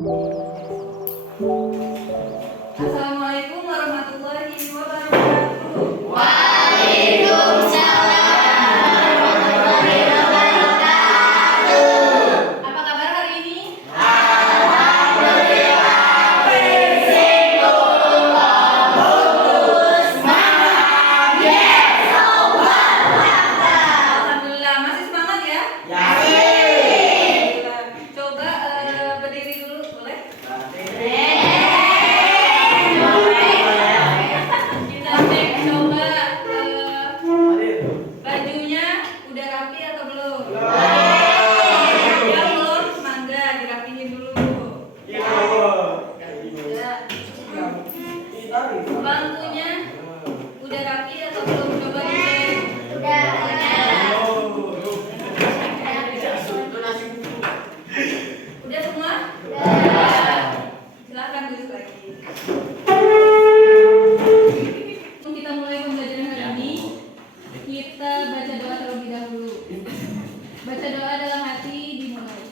Assalamualaikum warahmatullahi wabarakatuh. Waalaikumsalam warahmatullahi wabarakatuh. Apa kabar hari ini? Alhamdulillah, Bismillah, bagus, semangat, yes, Allah, Alhamdulillah, masih semangat ya? yasin. Coba berdiri dulu, boleh? Kita cek coba bajunya udah rapi atau belum? Ya belum, mangga dirapihin dulu. Bangkunya udah rapi atau belum? Coba dicek. Udah semua? Silakan tulis lagi. Sebelum kita mulai pembelajaran hari ini, kita baca doa terlebih dahulu. Baca doa dalam hati dimulai.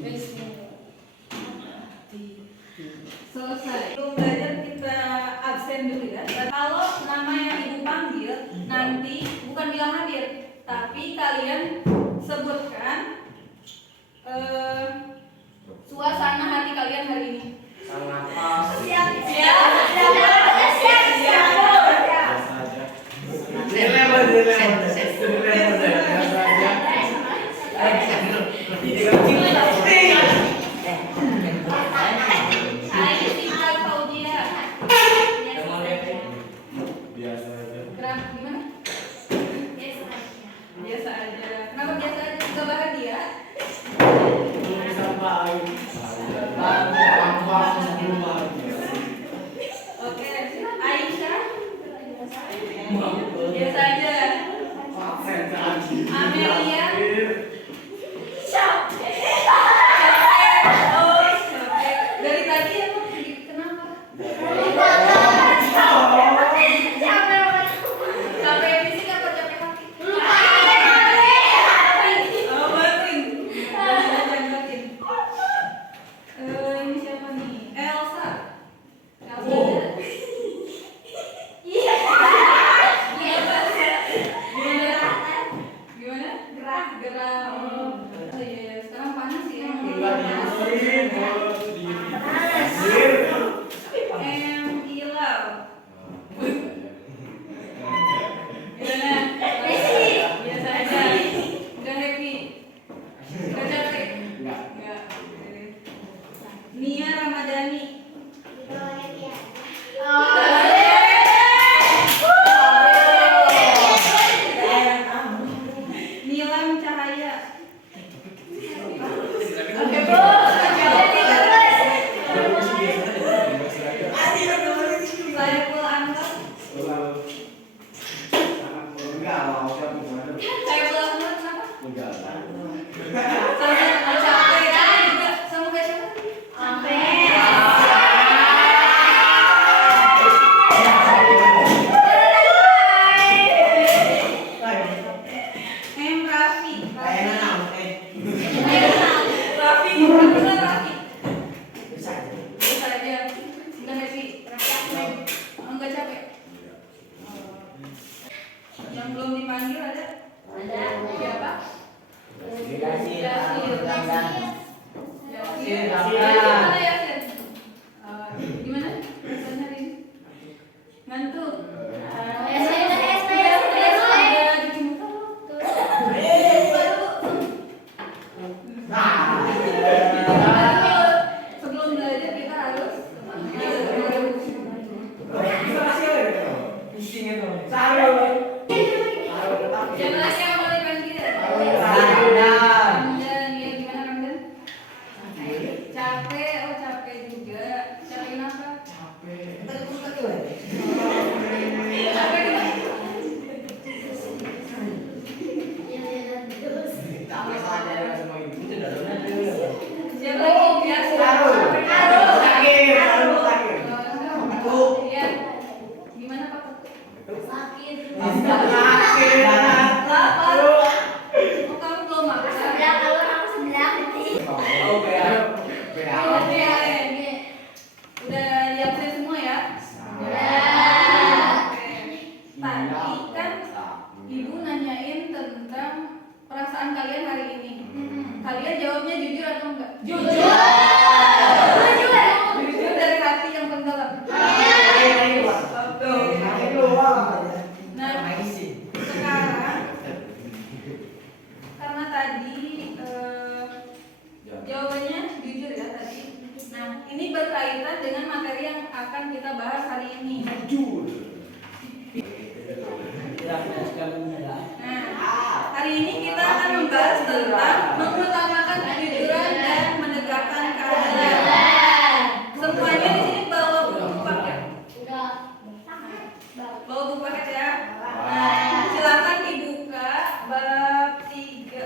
Bismillah. Selesai. Sebelum belajar kita absen dulu ya. Kalau nama yang ibu panggil nanti bukan bilang hadir, tapi kalian sebutkan suasana hati kalian hari ini. Siap. Ayo tinggal Fauzia. Gerak gimana? Biasa aja. Kenapa biasa aja? Juga bahagia. Oke, Aisyah. Biasa aja. Amelia. Oh, capek. Dari tadi emang kenapa? Capek fisik apa capek hati? Oh, batin. Jangan batin. Ini siapa nih? Elsa. Gimana? Gerah. Oh iya, sekarang panas sih ya. Hilal. Gimana? Biasa aja. Udah happy. Udah capek? Enggak. Nia Ramadhani. Nilam Cahaya. Saiful Anwar. Saiful Anwar kenapa? Sama capek kan juga sama kayak siapa? Raffi. Raffi, bener Raffi. Biasa aja. Udah happy. Enggak capek. Yang belum dipanggil ada? Siapa? Yasin. Gimana Yasin? Gimana? Rasanya hari ini? Ngantuk? Sebelum belajar kita harus siapa lagi yang boleh panggil? Ramdan, ya gimana Ramdan? Capek, oh capek juga. Capek kenapa? Capek kenapa? Siapa lagi? Biasa. Iya. Gimana Pak? Sakit. Lapar. Oh, kamu belum makan? Sebelah. Oke. berkaitan dengan materi yang akan kita bahas hari ini. Nah, hari ini kita akan membahas tentang mengutamakan kejujuran dan menegakkan keadilan. Semuanya di sini bawa buku paket. Bawa buku paket ya. Nah, silakan dibuka bab 3.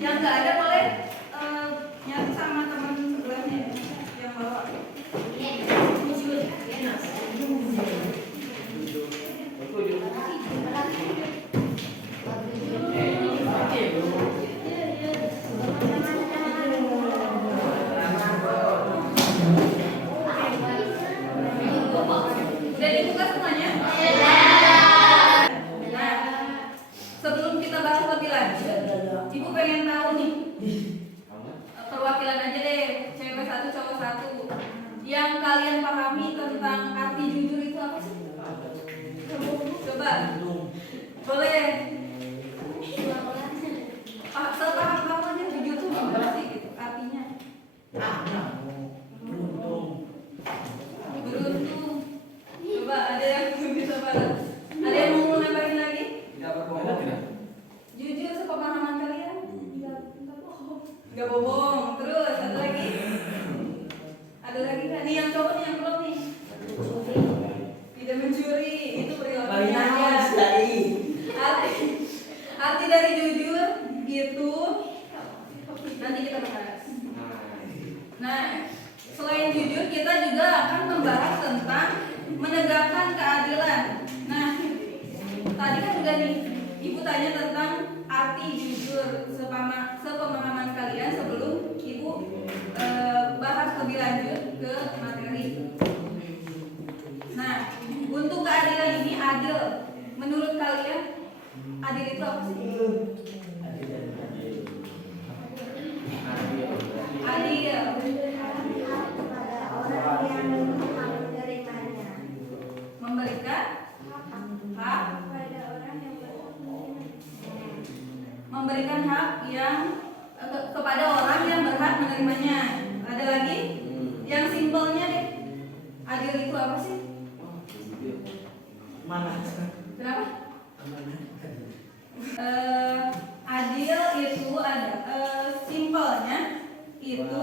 Yang nggak ada boleh nyatu sama teman sebelahnya yang bawa. Udah dibuka semuanya? Nah, sebelum kita bahas lebih lanjut, Ibu pengen tahu nih, perwakilan aja deh, cewek satu, cowok satu, yang kalian pahami tentang arti jujur itu apa sih? Coba, boleh. Sepaham kamu aja jujur tuh gimana sih gitu artinya? Beruntung. Coba ada yang bisa balas? Ada yang mau nambahin lagi? Jujur sepemahaman kalian? Nggak bohong. Terus ada lagi? Ada lagi nggak? Nih yang cowok nih yang belum nih. Tidak mencuri, itu perilakunya aja. Arti dari jujur itu nanti kita bahas. Nah, selain jujur kita juga akan membahas tentang menegakkan keadilan. Nah, tadi kan udah nih Ibu tanya tentang arti jujur sepemahaman kalian sebelum Ibu bahas lebih lanjut ke materi. Nah, untuk keadilan ini adil. Menurut kalian adil itu apa sih? Adil. Memberikan hak memberikan hak yang kepada orang yang berhak menerimanya. Ada lagi? Yang simpelnya deh. Adil itu apa sih? Berapa? Adil itu ada simpelnya itu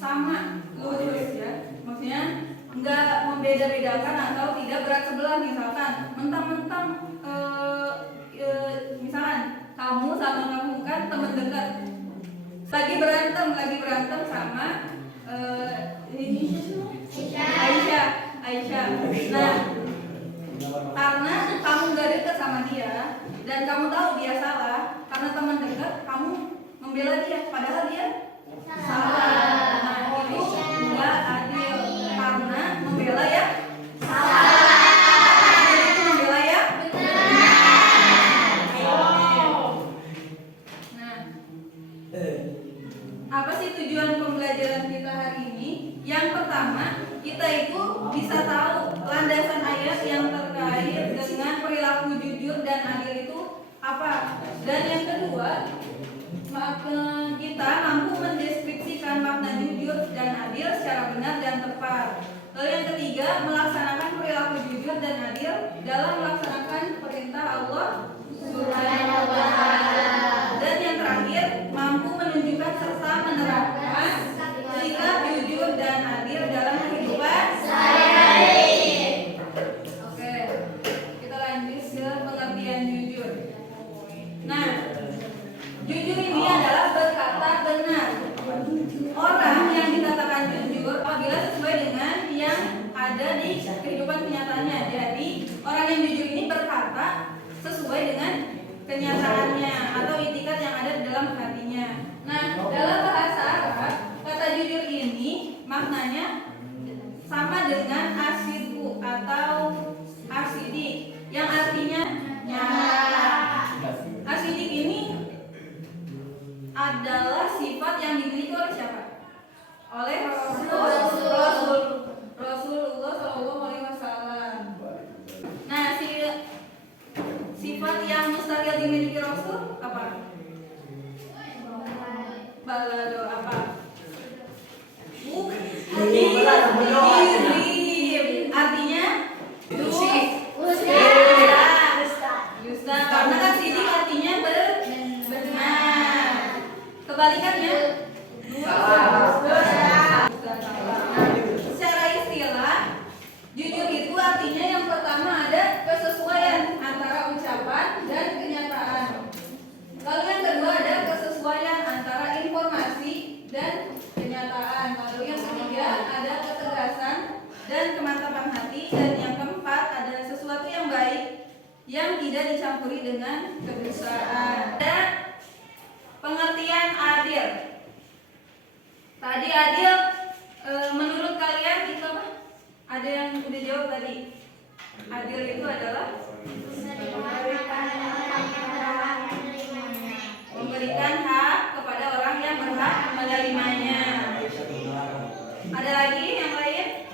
sama lurus ya. Maksudnya nggak membeda-bedakan atau tidak berat sebelah. Misalkan mentang-mentang misalkan kamu sama kamu kan teman dekat lagi berantem sama Aisyah. Nah, karena kamu gak deket sama dia dan kamu tahu dia salah, karena teman dekat kamu membela dia padahal dia salah. Nah, itu nggak adil karena membela ya salah, itu membela ya benar. Nah, apa sih tujuan pembelajaran kita hari ini? Yang pertama, kita itu bisa tahu landasan ayat yang terkait dengan perilaku jujur dan adil itu apa. Dan yang kedua, kita mampu mendeskripsikan makna jujur dan adil secara benar dan tepat. Lalu yang ketiga, melaksanakan perilaku jujur dan adil dalam melaksanakan perintah Allah Subhanahu wa Ta'ala. Dan yang terakhir, mampu menunjukkan serta menerapkan sikap jujur dan adil dalam kehidupan sehari-hari. Oke, kita lanjut ke pengertian jujur. Nah, jujur ini adalah berkata benar. Orang yang dikatakan jujur apabila sesuai dengan yang ada di kehidupan kenyataannya. Jadi, orang yang jujur ini berkata sesuai dengan kenyataannya atau itikat yang ada di dalam hatinya. Nah, dalam bahasa Arab, kata jujur ini maknanya sama dengan asidku atau asidik yang artinya nyata. Asidik ini adalah sifat yang dimiliki oleh siapa? Oleh Rasulullah SAW. Nah, sifat yang mustahil dimiliki Rasul apa? Balado apa? Kebalikannya secara istilah, jujur itu artinya yang pertama ada kesesuaian antara ucapan dan kenyataan. Lalu yang kedua ada kesesuaian antara informasi dan kenyataan. Lalu yang ketiga ada ketegasan dan kemantapan hati. Dan yang keempat ada sesuatu yang baik yang tidak dicampuri dengan kedustaan. Ada pengertian adil. Tadi adil, menurut kalian itu apa? Ada yang udah jawab tadi. Adil itu adalah memberikan hak kepada orang yang berhak menerimanya. Ada lagi yang lain?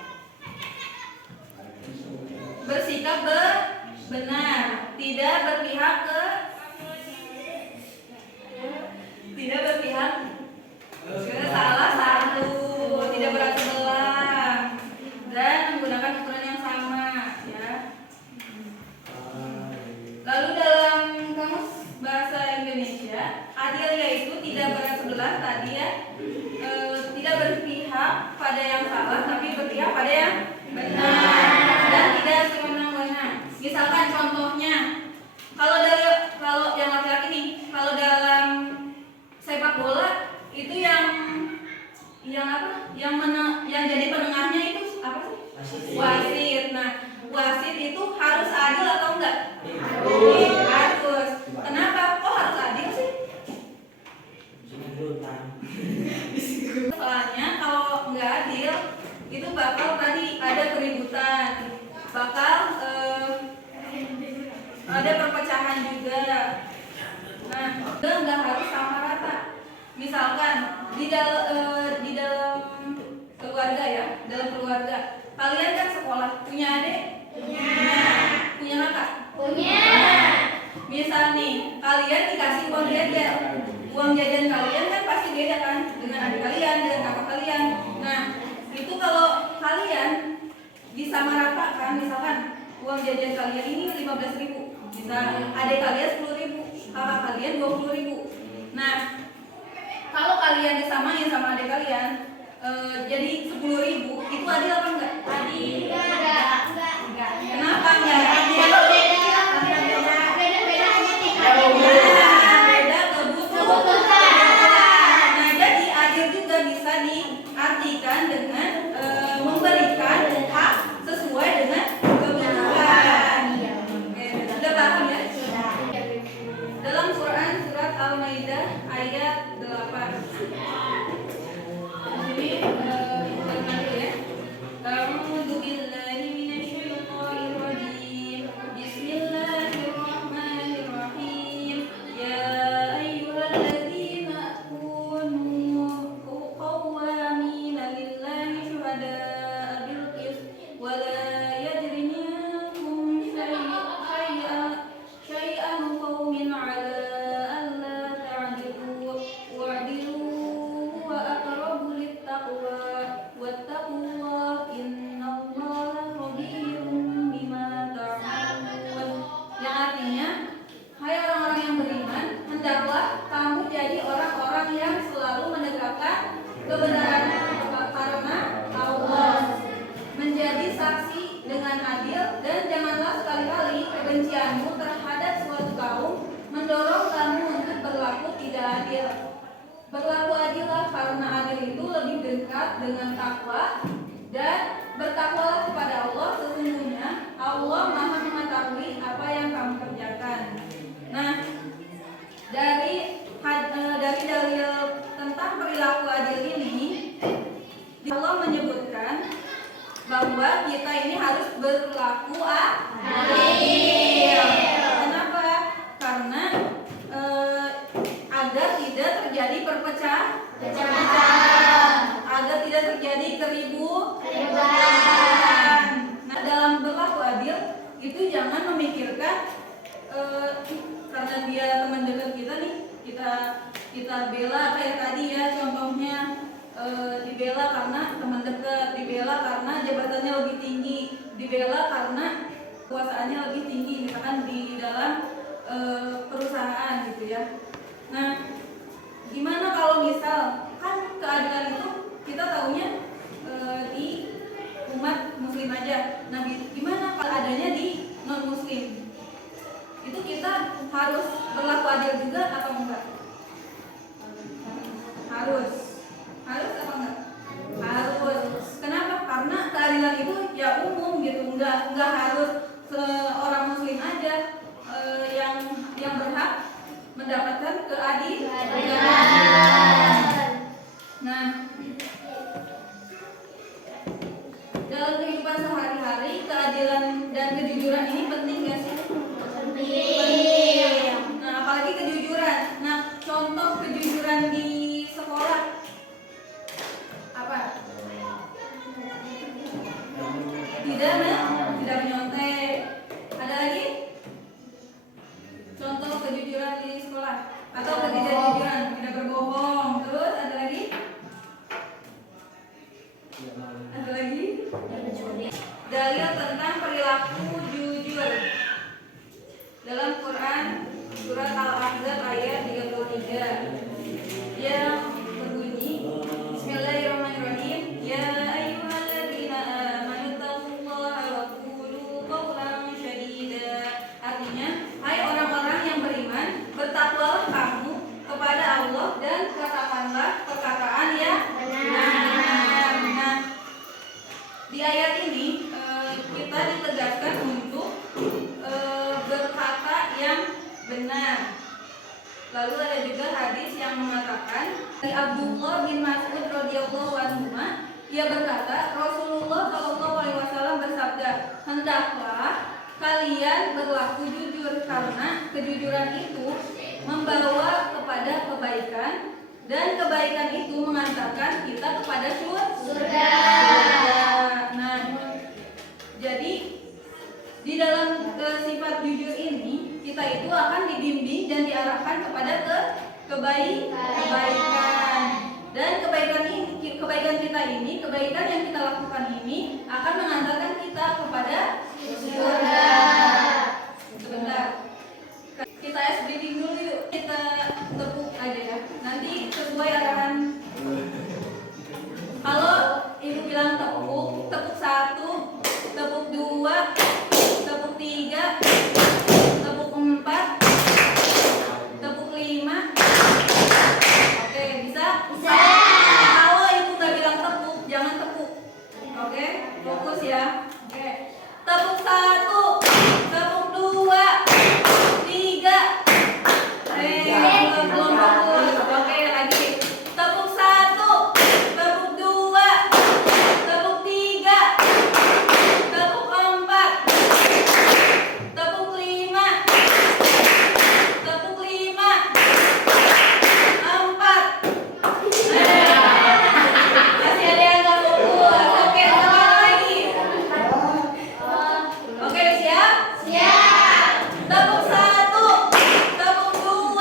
Bersikap benar, tidak berpihak ke salah satu, tidak berat sebelah, dan menggunakan ukuran yang sama, ya. Lalu dalam kamus bahasa Indonesia, adil yaitu tidak berat sebelah tadi ya, tidak berpihak pada yang salah tapi berpihak pada yang benar dan tidak semena-mena. Misalkan contohnya, kalau yang laki-laki nih, kalau dalam sepak bola itu yang apa? Yang jadi penengahnya itu apa sih? Wasit. Nah, wasit itu harus adil atau enggak? Harus. Kenapa? Kok harus adil sih? Soalnya kalau nggak adil itu bakal tadi ada keributan, bakal ada perpecahan juga. Nah, nggak harus sama rata. Misalkan di dalam keluarga ya, dalam keluarga kalian kan sekolah, punya adik? Punya kakak? Misal nih, kalian dikasih uang jajan kalian kan pasti beda kan dengan adik kalian, dengan kakak kalian. Nah, itu kalau kalian disamaratakan, misalkan uang jajan kalian ini 15.000, bisa adik kalian 10.000, kakak kalian 20.000. Nah, kalau kalian disamain sama adik kalian jadi 10.000, itu adil apa enggak? Adil. Enggak. Kenapa enggak adil? Beda kebutuhan. Nah, jadi adil juga bisa diartikan dengan memberikan hak sesuai dengan kebutuhan. Oke, sudah paham ya? Dalam Quran surat Al-Maidah ayat 8. Jadi ya. A'udzu billahi minasyaitonir rajim. Bismillahirrahmanirrahim. Ya ayyuhalladzina kunu qawwamina lillahi syuhada'a bil qist wa la yajrimankum syai'an qaumin 'ala alla ta'dilu wa'dilu wa aqrabu lit-taqwa wattaqullaha innallaha khabirum bima ta'malun. Yang artinya, hai orang-orang yang beriman, hendaklah kamu jadi orang-orang yang selalu menegakkan kebenaran karena Allah, menjadi saksi dengan adil, dan janganlah sekali-kali kebencianmu terhadap suatu kaum mendorong kamu untuk berlaku tidak adil. Berlaku adillah karena adil itu lebih dekat dengan takwa, dan bertakwalah kepada Allah, sesungguhnya Allah Maha mengetahui apa yang kamu kerjakan. Nah, dari dalil tentang perilaku adil ini, Allah menyebutkan bahwa kita ini harus berlaku adil. Kenapa? Karena agar tidak terjadi perpecahan, agar tidak terjadi keributan. Nah, dalam berlaku adil itu jangan memikirkan karena dia teman dekat kita nih, kita bela kayak tadi ya, contohnya dibela karena teman dekat, dibela karena jabatannya lebih tinggi, dibela karena kekuasaannya lebih tinggi, misalkan di dalam perusahaan gitu ya. Nah, gimana kalau misal kan keadilan itu kita tahunya di umat muslim aja. Nah, gimana kalau adanya di non muslim? Itu kita harus berlaku adil juga atau enggak? Harus apa enggak? Harus. Kenapa? Karena keadilan itu ya umum gitu, enggak harus seorang muslim aja yang berhak mendapatkan keadilan. Nah, dalam kehidupan sehari-hari keadilan dan kejujuran ini penting gak sih? Penting. Nah, apalagi kejujuran. Nah, contoh kejujuran di sekolah apa? Tidak menyontek. Ada lagi? Contoh kejujuran di sekolah atau kejujuran tidak berbohong. Terus ada lagi? Ada lagi? Dalil tentang perilaku jujur dalam Quran surat Al-Ahzab ayat 33 yang berbunyi Bismillahirrahmanirrahim, ya ayyuhalladzina amanu taqullaha wa qulu qawlan syadida. Artinya, hai orang-orang yang beriman, bertakwalah kamu kepada Allah dan katakanlah perkataan yang benar. Nah, di ayat ini kita ditegaskan untuk berkata yang benar. Lalu ada juga hadis yang mengatakan dari Abdullah bin Mas'ud radhiyallahu anhu, ia berkata, Rasulullah shallallahu alaihi wasallam bersabda, hendaklah kalian berlaku jujur karena kejujuran itu membawa kepada kebaikan dan kebaikan itu mengantarkan kita kepada surga. Nah, jadi di dalam sifat jujur ini kita itu akan dibimbing dan diarahkan kepada kebaikan. Dan kebaikan kita ini, kebaikan yang kita lakukan ini akan mengantarkan kita kepada surga. Sebentar. Kita ice breathing dulu yuk. Kita tepuk aja ya. Nanti sesuai arahan. Kalau ibu bilang tepuk, tepuk 1, tepuk 2, tepuk 3, tepuk 4, tepuk 5. Oke, bisa? Bisa. Kalau ibu nggak bilang tepuk, jangan tepuk. Oke, fokus ya. Oke, tepuk 1, tepuk 2, 3. Belum fokus. Oke, lagi. Tepuk 1, tepuk 2, tepuk 3, tepuk 4, tepuk 5, tepuk 5, 4. Masih ada yang nggak fokus. Oke, tambah lagi. Oke, siap? Siap. Tepuk 1, tepuk 2,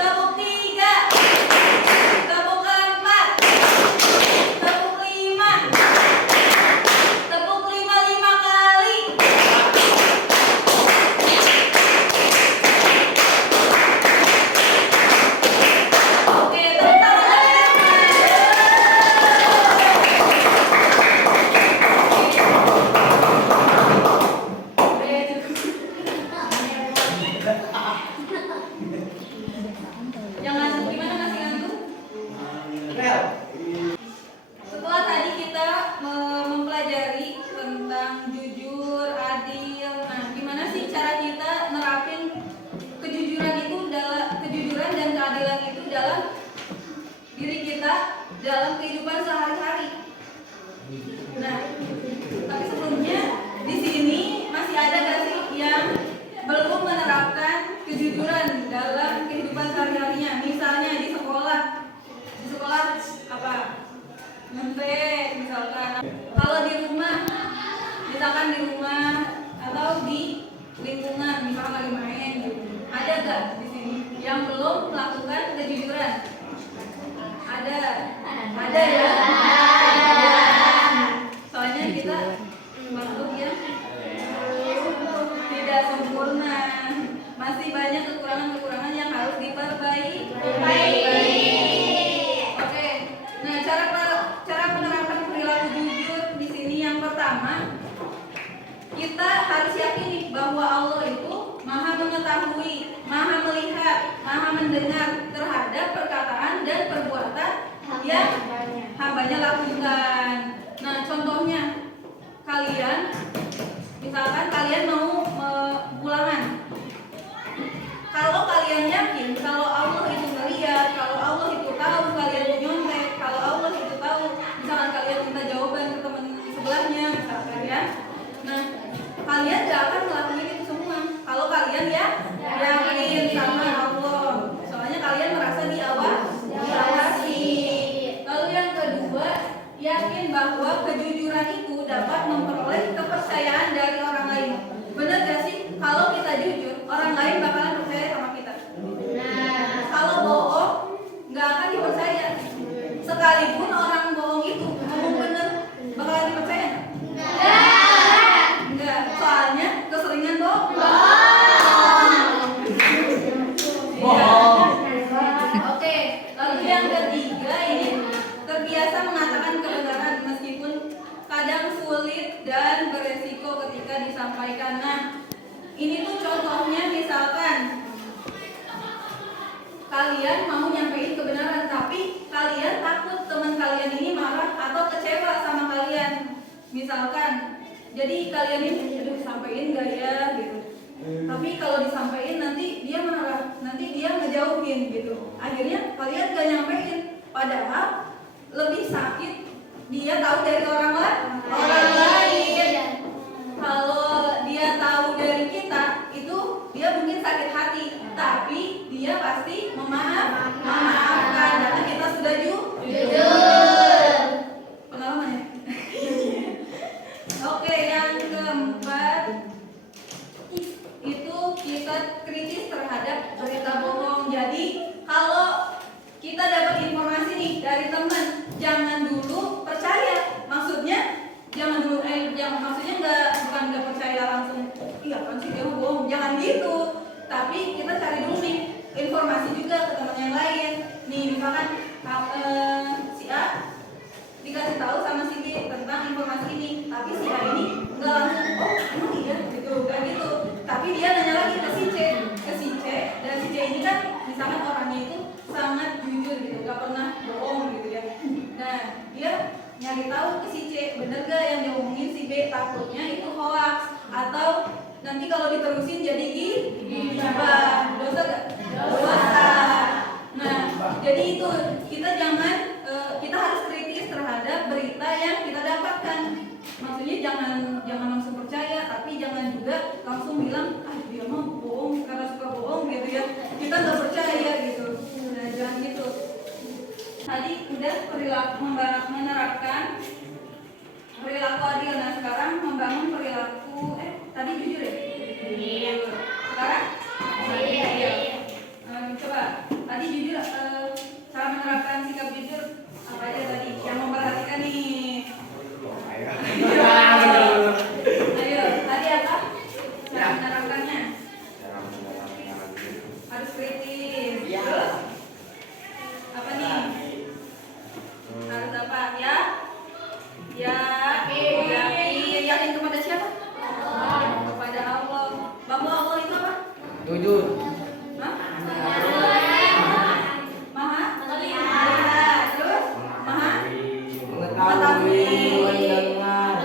tepuk 3, tepuk 4, tepuk 5, tepuk 5 kali. Oke, tepuk tangan yang ngantuk gimana, masih ngantuk? Setelah tadi kita mempelajari tentang jujur, adil, nah gimana sih cara kita nerapin kejujuran dan keadilan itu dalam diri kita dalam kehidupan sehari-hari. Nah, tapi sebelumnya di sini masih ada gak sih yang belum menerapkan kejujuran dalam kehidupan sehari-harinya? Misalnya di sekolah apa? Nyontek misalkan. Kalau di rumah, misalkan di rumah atau di lingkungan, misalkan lagi main gitu. Ada gak di sini yang belum melakukan kejujuran? Ada ya. Soalnya kita makhluk yang tidak sempurna, masih banyak kekurangan yang harus yang hambanya lakukan. Nah, contohnya kalian, misalkan kalian mau pulangan. Kalau kalian yakin kalau Allah itu ngeliat, kalau Allah itu tahu kalian mau nyontek, kalau Allah itu tahu, misalkan kalian minta jawaban ke teman sebelahnya, misalkan ya. Nah, kalian gak akan ngelakuin itu semua. Kalau kalian ya yakin sama Allah, soalnya kalian merasa diawasi. Lalu yang kedua, yakin bahwa kejujuran itu dapat memperoleh kepercayaan dari orang lain. Benar gak sih? Kalau kita jujur, orang lain bakalan percaya sama kita. Kalau bohong, nggak akan dipercaya. Sekalipun orang bohong itu ngomong bener, bakalan dipercaya nggak? Nggak. Soalnya keseringan bohong. Oke, lalu yang ketiga ini terbiasa mengatakan kebenaran meskipun kadang sulit dan beresiko ketika disampaikan. Nah, ini tuh contohnya misalkan kalian mau nyampein kebenaran tapi kalian takut teman kalian ini marah atau kecewa sama kalian. Misalkan, jadi kalian ini aduh sampein gak ya gitu. Tapi kalau disampaikan nanti dia marah, nanti dia ngejauhin gitu. Akhirnya kalian gak nyampein. Padahal lebih sakit dia tahu dari orang lain. Kalau dia tahu dari kita, itu dia mungkin sakit hati, tapi dia pasti memaafkan karena kita sudah jujur. Pengalaman ya? Oke, yang keempat itu kita kritis terhadap berita bohong. Jadi kalau kita dapat informasi nih dari teman, jangan dulu percaya. Maksudnya jangan dulu maksudnya bukan nggak percaya langsung iya kan sih dia bohong, jangan gitu, tapi kita cari dulu nih informasi juga ke teman yang lain nih. Misalkan si A dikasih tahu sama si B tentang informasi ini, tapi si A ini nggak langsung oh emang iya gitu, nggak gitu, tapi dia nanya lagi ke si C dan si C ini kan misalkan orangnya itu sangat jujur gitu, nggak pernah bohong gitu ya. Nah, dia nyari tahu ke si C, bener gak yang diomongin si B, takutnya itu hoax atau nanti kalau diterusin jadi gibah, dosa gak? Dosa. Nah, jadi itu kita kita harus kritis terhadap berita yang kita dapatkan. Maksudnya jangan langsung percaya, tapi jangan juga langsung bilang dia mah bohong karena suka bohong gitu ya. Kita nggak percaya gitu. Nah, jangan gitu. Tadi udah menerapkan perilaku adil. Nah, sekarang membangun perilaku tadi jujur ya? Iya. Sekarang? Iya. Coba tadi jujur, cara menerapkan sikap jujur apa aja tadi? Yang memperhatikan nih. Ayo, tadi apa? Cara menerapkannya? Harus kritis. Terus? Apa nih? Harus apa? Yakin kepada siapa? Kepada Allah. Bahwa Allah itu apa? Jujur. Hah? Maha melihat. Terus? Maha mengetahui. Mendengar.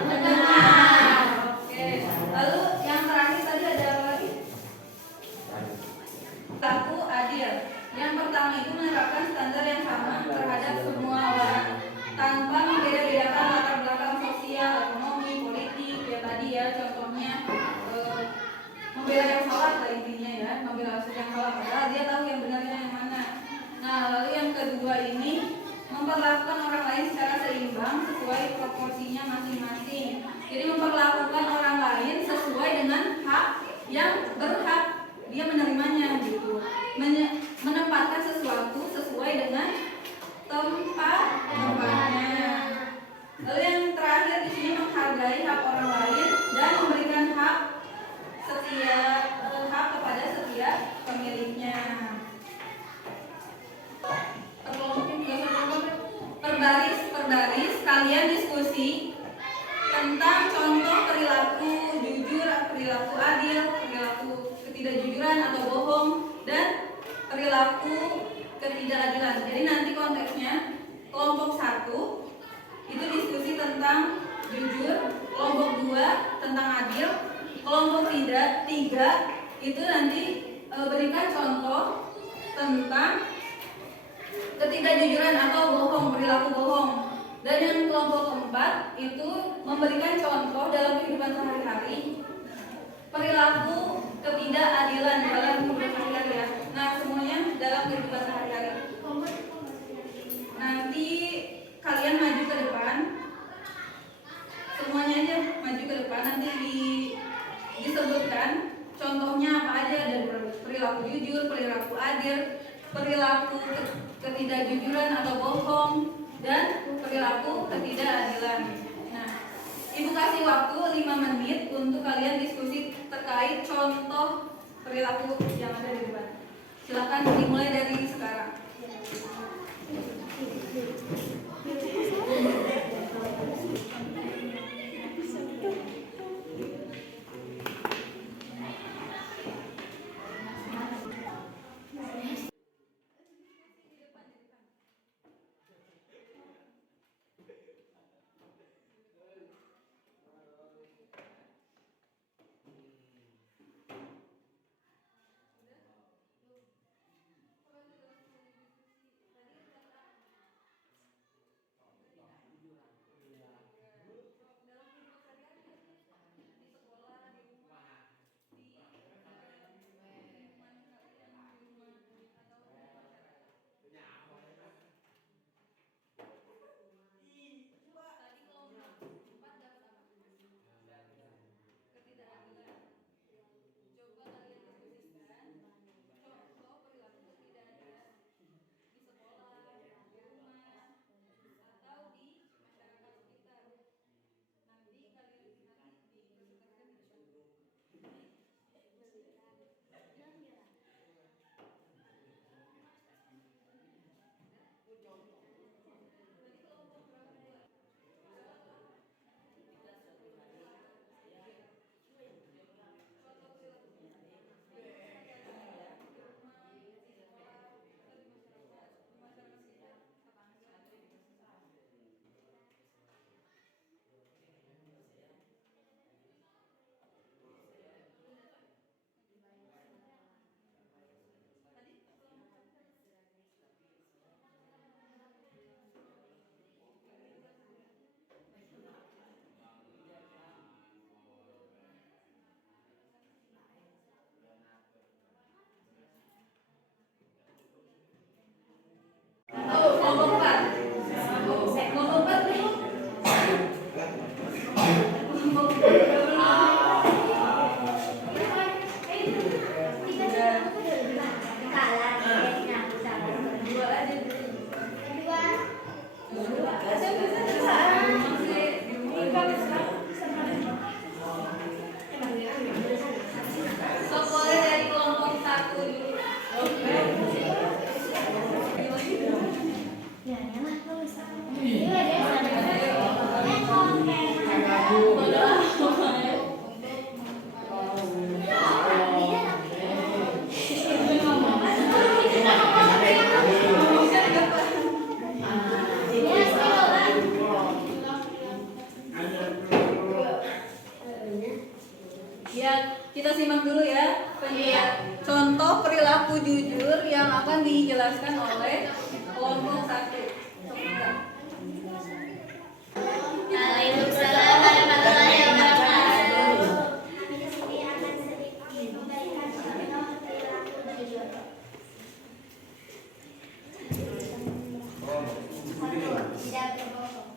Oke. Lalu yang terakhir tadi ada apa lagi? Perilaku adil. Yang pertama itu menerapkan standar yang sama terhadap semua orang tanpa membeda-bedakan latar belakang sosial, ekonomi, politik. Ya tadi ya contohnya membela yang salah lah intinya ya, membela yang salah padahal dia tahu yang benarnya yang mana. Nah, lalu yang kedua ini memperlakukan orang lain secara seimbang sesuai proporsinya masing-masing. Jadi memperlakukan orang lain sesuai dengan hak yang berhak dia menerimanya gitu. Menempatkan sesuatu sesuai dengan tempatnya. Lalu yang terakhir di sini menghargai hak orang lain dan memberikan hak kepada setiap pemiliknya. Perbaris kalian diskusi tentang contoh perilaku jujur, perilaku adil, perilaku ketidakjujuran atau bohong, dan perilaku ketidakadilan. Jadi nanti konteksnya kelompok 1 itu diskusi tentang jujur, kelompok 2 tentang adil, kelompok 3 itu nanti berikan contoh tentang ketidakjujuran atau bohong, perilaku bohong. Dan yang kelompok keempat itu memberikan contoh dalam kehidupan sehari-hari perilaku ketidakadilan dalam kehidupan sehari-hari ya. Nah, semuanya dalam kehidupan sehari-hari. Nanti kalian maju ke depan. Semuanya aja maju ke depan, nanti disebutkan contohnya apa aja dari perilaku jujur, perilaku adil, perilaku ketidakjujuran atau bohong, dan perilaku ketidakadilan. Nah, Ibu kasih waktu 5 menit untuk kalian diskusi terkait contoh perilaku yang ada di depan. Silakan dimulai dari sekarang. Kelompok 4. Kelompok 4 nih. Boleh dari kelompok 1 dulu. Ya, kita simak dulu ya. Contoh perilaku jujur yang akan dijelaskan oleh kelompok 1. Waalaikumsalam warahmatullahi wabarakatuh. Tidak berbohong.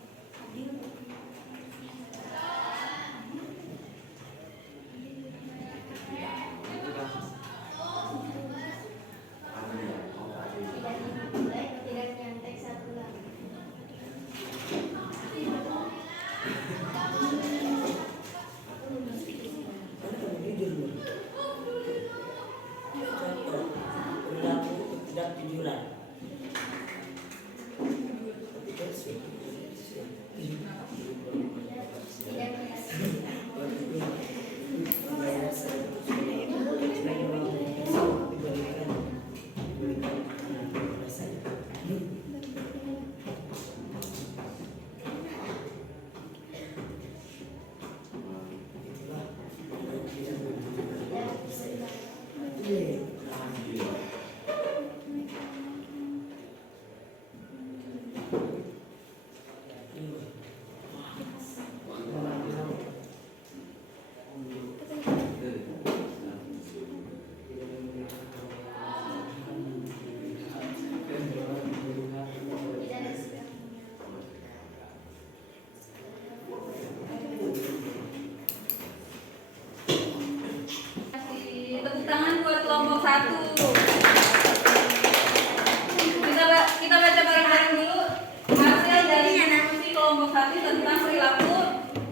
kelompok 1 tentang perilaku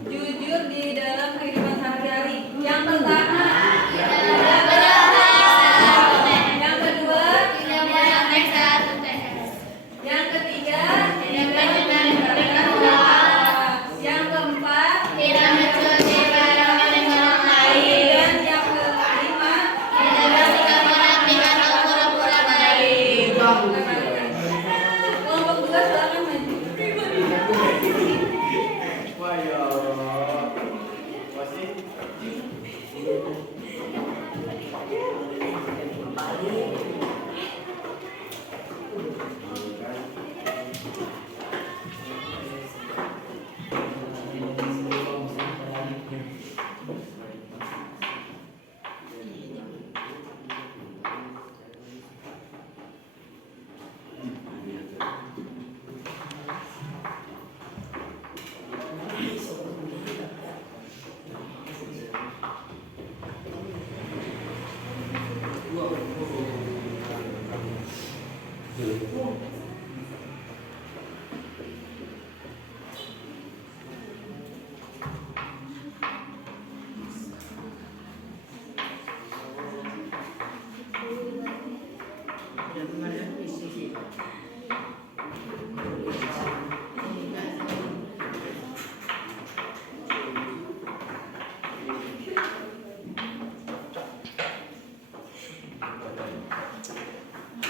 jujur di dalam kehidupan sehari-hari. Yang pertama, tidak berbohong. Yang kedua, Tidak boleh saat UTS. yang ketiga, Tidak menyebarkan hoax. Yang keempat, Tidak mencuci barang milik orang lain. dan yang kelima, Tidak bersikap merapikan atau pura-pura baik. kelompok 2 silakan maju. Wah ya Allah. Masih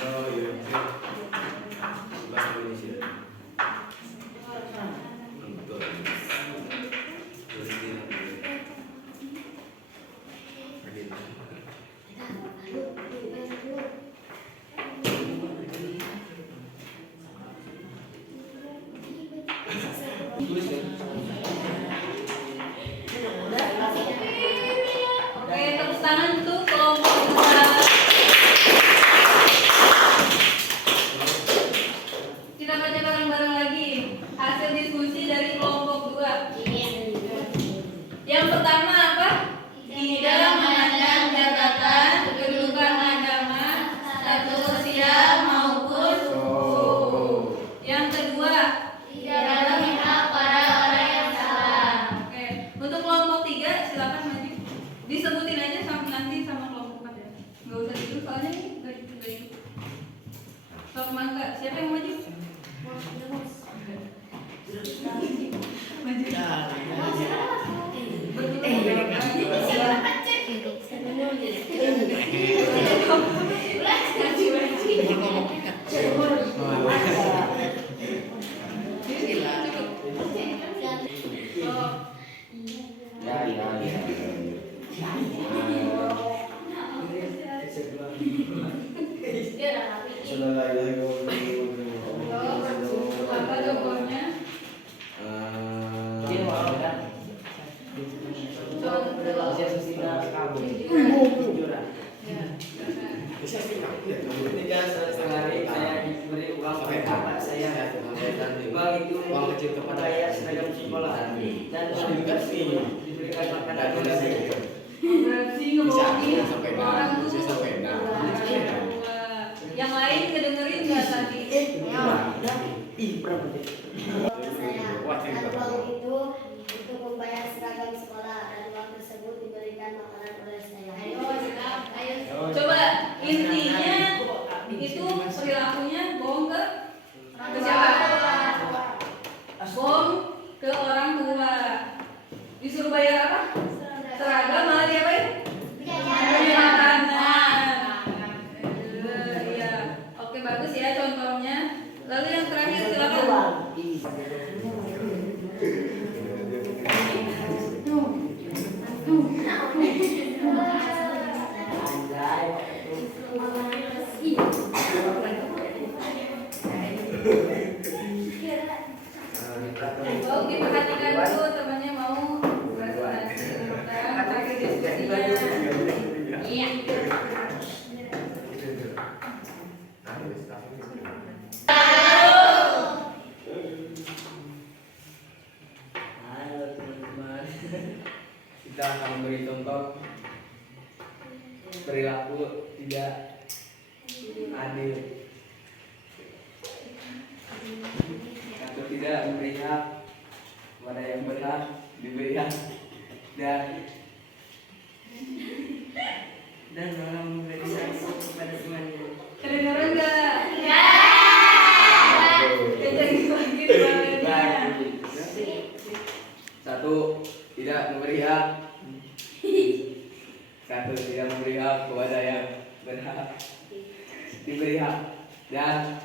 oh iya. Bahasa Indonesia. Betul. Oke, tepuk tangan untuk kelompok 2. Kita baca bareng-bareng lagi hasil diskusi dari kelompok 2. Yang pertama apa? Tidak memandang jabatan, kedudukan agama, status sosial maupun suku. Yang kedua, Tidak memihak pada orang yang salah. oke, untuk kelompok 3 silakan maju. Disebutin aja sama nanti sama kelompok 4 ya. Enggak usah itu soalnya enggak ikut. Sok mangga, siapa yang maju? Ya ya ya. Apa jawabannya? Ketika setengah hari saya diberi uang oleh bapak saya, uang itu uang kecil kepada saya seragam sekolah dan diberikan makanan oleh saya. Berarti ngomongin sampai orang tuh bisa sampai yang lain kedengerin nggak tadi? Uang itu untuk membayar seragam sekolah dan uang tersebut diberikan makanan oleh saya. Coba intinya itu perilakunya bohong ke siapa? Bohong ke orang tua. Disuruh bayar apa? Seragam malah diapain? Beli makanan. Iya. Oke, bagus ya contohnya. Lalu yang terakhir silakan. Oh, diperhatikan dulu temannya mau presentasi tentang hasil diskusinya. Iya. Halo teman-teman, kita akan memberi contoh perilaku tidak adil atau tidak memihak kepada yang berhak diberi hak dan malah memberi hak kepada temannya. Kedengeran nggak? Ya. Kencang lagi suaranya. Satu, tidak memberi hak. Satu, tidak memberi hak kepada yang berhak diberi hak dan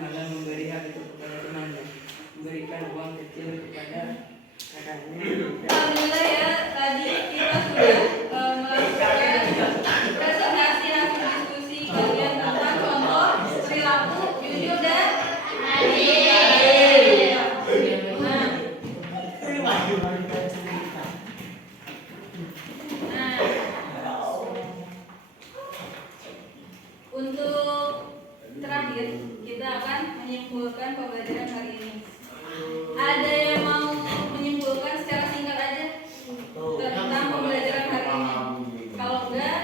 malah memberi hak itu kepada temannya, memberikan uang kecil kepada kakaknya. Alhamdulillah ya, tadi kita sudah melakukan presentasi hasil diskusi kalian tentang contoh perilaku jujur dan adil. Untuk terakhir kita akan menyimpulkan pembelajaran hari ini. Ada yang mau menyimpulkan secara singkat aja tentang pembelajaran hari ini? Kalau enggak,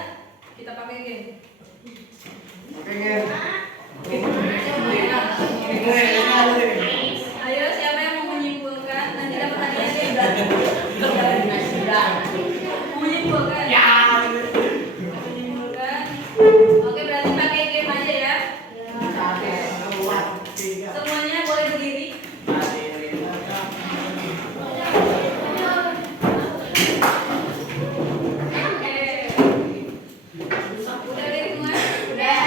kita pakai game. Ayo, siapa yang mau menyimpulkan? Nanti dapat hadiah game. Mau menyimpulkan? Menyimpulkan. Oke, berarti pakai game aja ya. Semuanya boleh berdiri. Udah dari semua? Udah.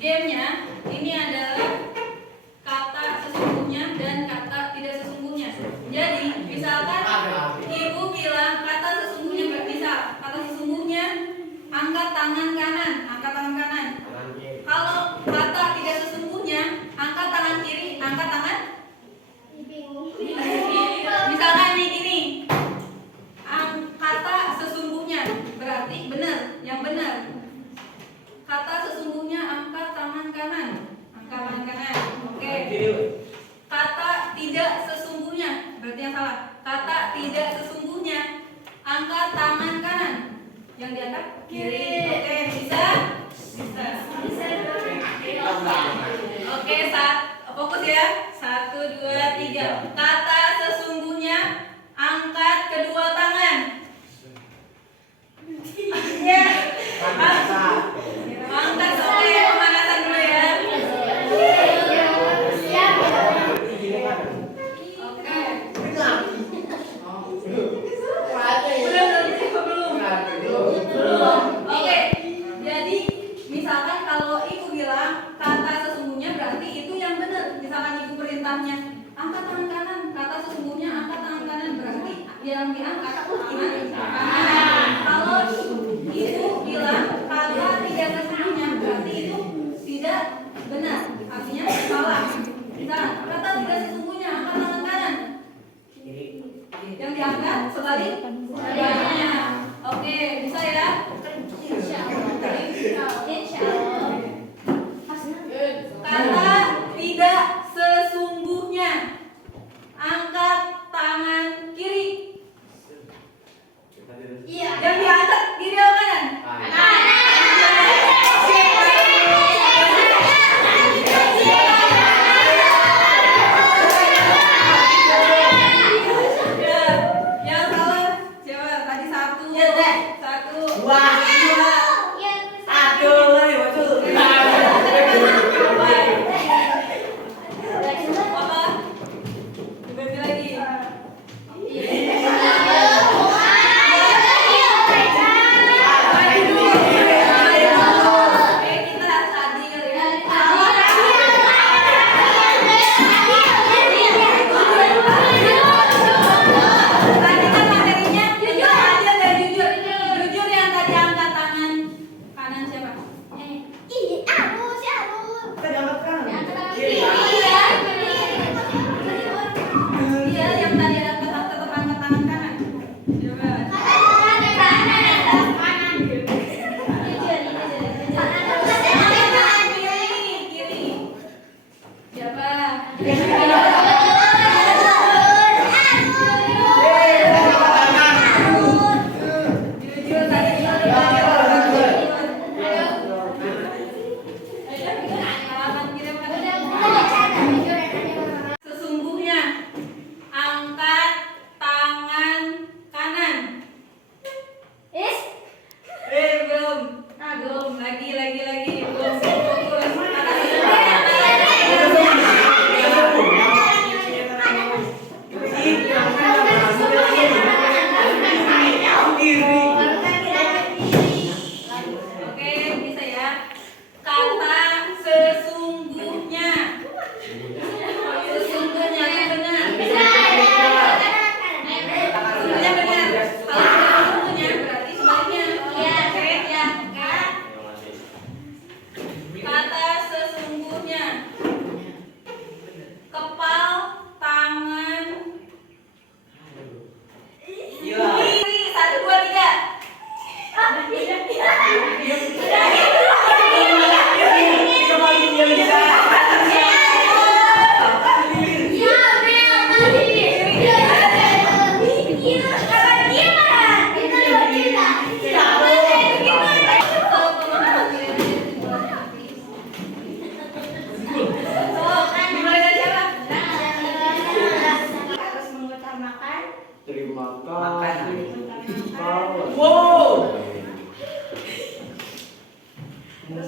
Gamenya ini adalah kata sesungguhnya dan kata tidak sesungguhnya. Jadi misalkan ibu bilang kata sesungguhnya, bisa kata sesungguhnya angkat tangan kanan, angkat tangan kanan. Kalau kata tidak sesungguhnya angkat tangan kiri, angkat tangan. Misalkan nih gini, kata sesungguhnya berarti benar, yang benar. Kata sesungguhnya angkat tangan kanan, angkat tangan kanan. Oke. Kata tidak sesungguhnya berarti yang salah. Kata tidak sesungguhnya angkat tangan kanan. Yang diangkat kiri. Oke, bisa? Bisa. Oke, fokus ya. 1, 2, 3. Kata sesungguhnya angkat kedua tangan. Ya. Angkat, oke, pemanasan dulu ya. Oke. Belum. Oke. Jadi misalkan kalau ibu bilang kata sesungguhnya berarti itu yang benar. Misalkan ibu perintahnya angkat tangan kanan, kata sesungguhnya angkat tangan kanan berarti yang diangkat tangan kanan. Kalau ibu bilang kata tidak sesungguhnya berarti itu tidak benar. Artinya salah. Misalkan kata tidak sesungguhnya angkat tangan kanan. Yang diangkat sebaliknya. Oke, bisa ya? Kata tidak sesungguhnya angkat tangan kiri. Yang diangkat kiri atau kanan? Kanan.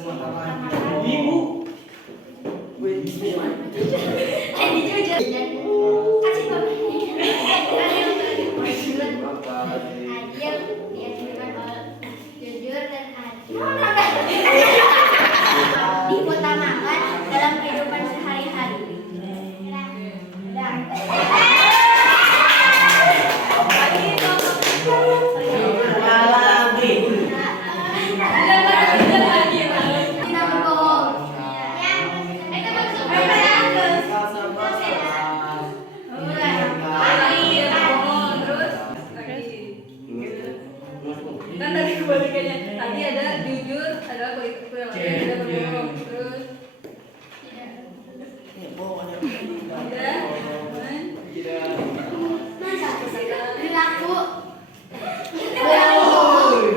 Ibu. Jujur dan adil diutamakan dalam kehidupan sehari-hari. Tidak berbohong. Kan tadi kebalikannya, tadi ada jujur, ada perilaku, ada berbohong, terus Perilaku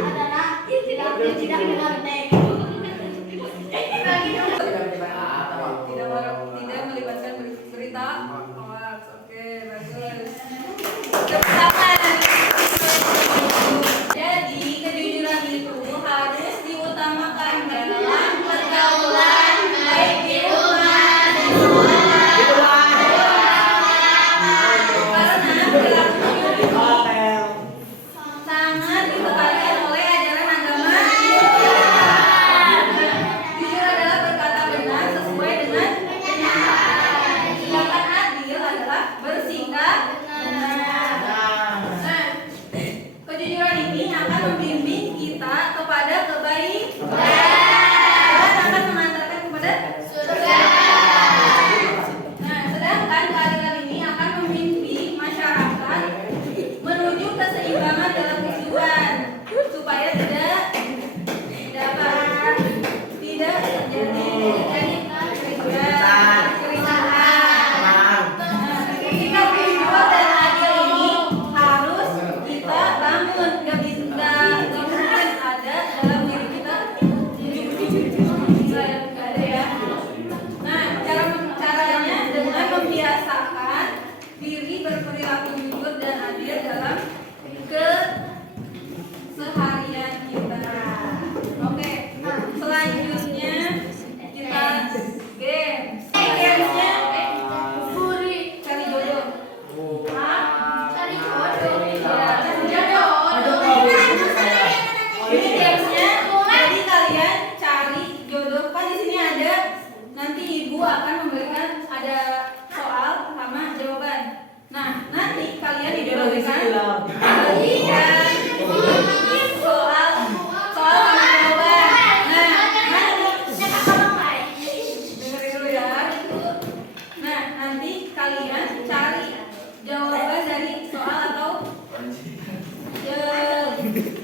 adalah perilaku yang tidak mengerti. tidak melibatkan berita hoax. Oke, bagus. Tepuk tangan. Jadi kejujuran itu harus diutamakan dalam pergaulan baik di rumah dan luar. Karena perilaku jujur sangat ditekankan oleh ajaran agama Islam. Jujur adalah berkata benar sesuai dengan kenyataan. Sedangkan adil adalah bersikap benar. Nah, kejujuran ini akan membimbing kita kepada kebaikan dan akan mengantarkan kepada surga. Nah, sedangkan keadilan ini akan membimbing masyarakat menuju keseimbangan dalam kehidupan supaya tidak terjadi kericuhan. Ketika kejujuran dan adil ini harus kita bangun, nggak mungkin ada dalam diri kita. Nggak ada ya. Nah, caranya dengan membiasakan diri berperilaku jujur dan adil dalam keseharian kita. Oke, selanjutnya kita game. Gamesnya cari jodoh. Cari jodoh. Ini gamesnya, jadi kalian cari jodoh. Kan di sini ada, nanti ibu akan memberikan ada soal sama jawaban. Nah, nanti kalian diberikan soal sama jawaban. Nah, dengerin dulu ya. Nah, nanti kalian cari jawaban dari soal atau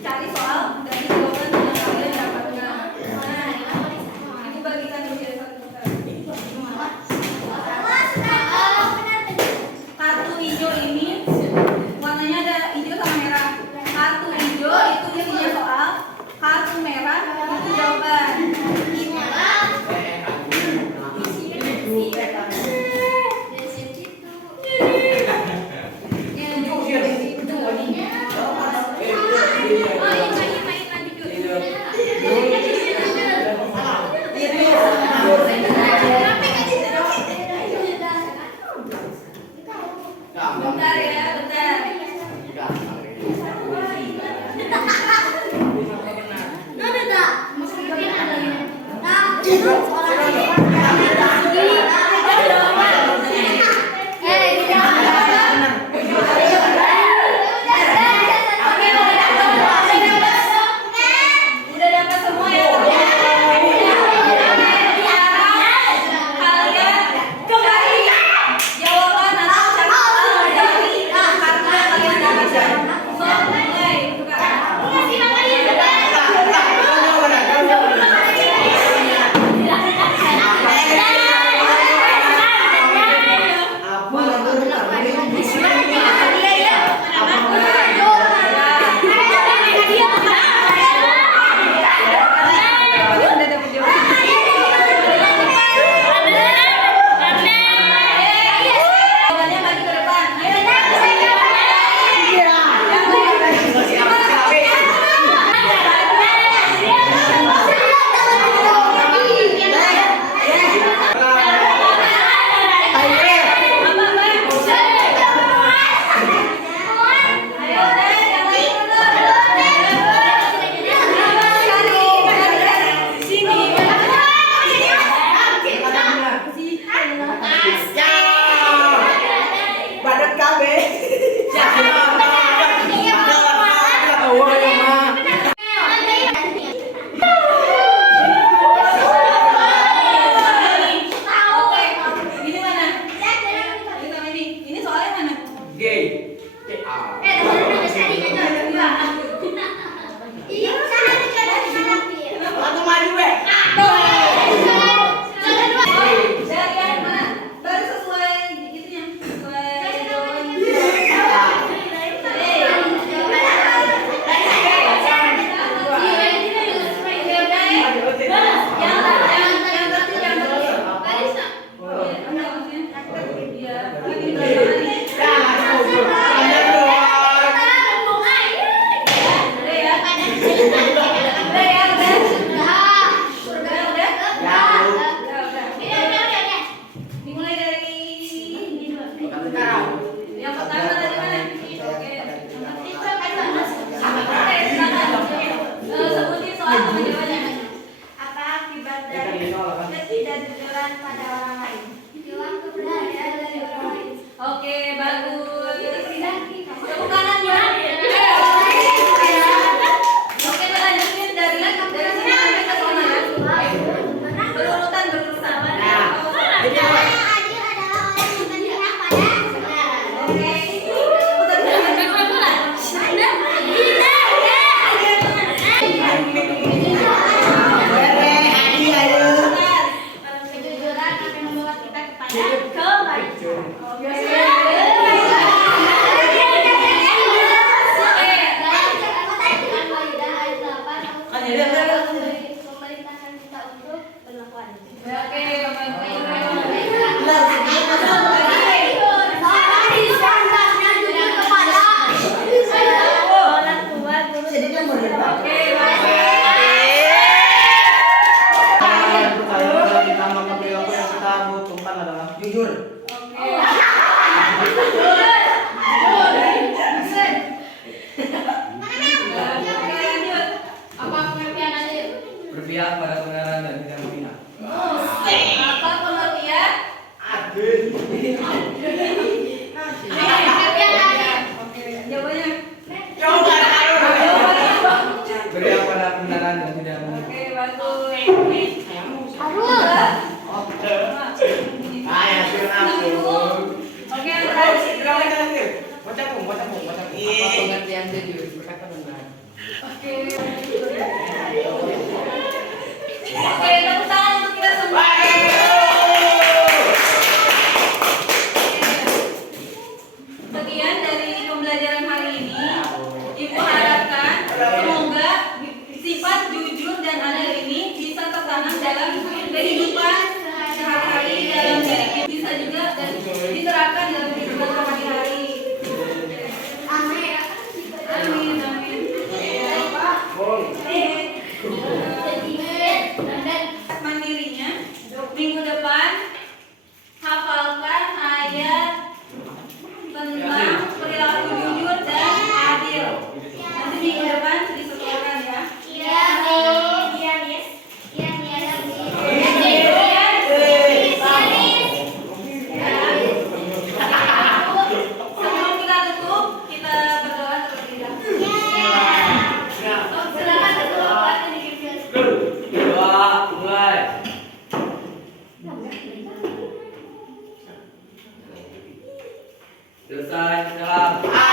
cari soal dari jawaban yang kalian dapatkan. Nah, ibu bagikan dulu ya satu-satu. Kartu hijau ini warnanya ada hijau sama merah. Kartu hijau itu isinya soal, kartu merah itu jawaban. Bentar ya, bentar. Udah dapat semua ya? Kalian cari jawaban atau cari dari kartu yang kalian dapatkan. So, mulai buka. Ketidakjujuran pada orang lain. Hilang kepercayaan dari orang lain. Oke, bagus. Tepuk kanan ya. Oke, lanjutin dari sini sampai ke sana ya. Berurutan. Adil adalah orang yang berpihak pada kebenaran. Oke. Kejujuran akan membawa kita kepada kebaikan. Memerintahkan kita untuk berlaku adil. Orang tua, guru, Percaya pada kita maka perilaku yang kita butuhkan adalah jujur. Berpihak pada kebenaran dan tidak memihak. Apa pengertian? Oke, jawabannya. Berpihak pada kebenaran dan tidak memihak. Oke, bagus. Ayah suruh Oke, yang terakhir. Baca pun. Apa pengertian jujur? Berkata benar. Oke, tepuk tangan untuk kita semua. Sekian dari pembelajaran hari ini. Ibu harapkan semoga sifat jujur dan adil ini bisa tertanam dalam kehidupan sehari-hari dalam diri kita. Bisa juga dan diterapkan dalam kehidupan sehari-hari. Amin. Mandirinya minggu depan hafalkan ayat tentang perilaku jujur dan adil. Nanti minggu depan disesuaikan ya. Sebelum kita tutup, kita berdoa terlebih dahulu. Silakan ketua kelasnya dipimpin. Doa mulai. Selesai. Salam.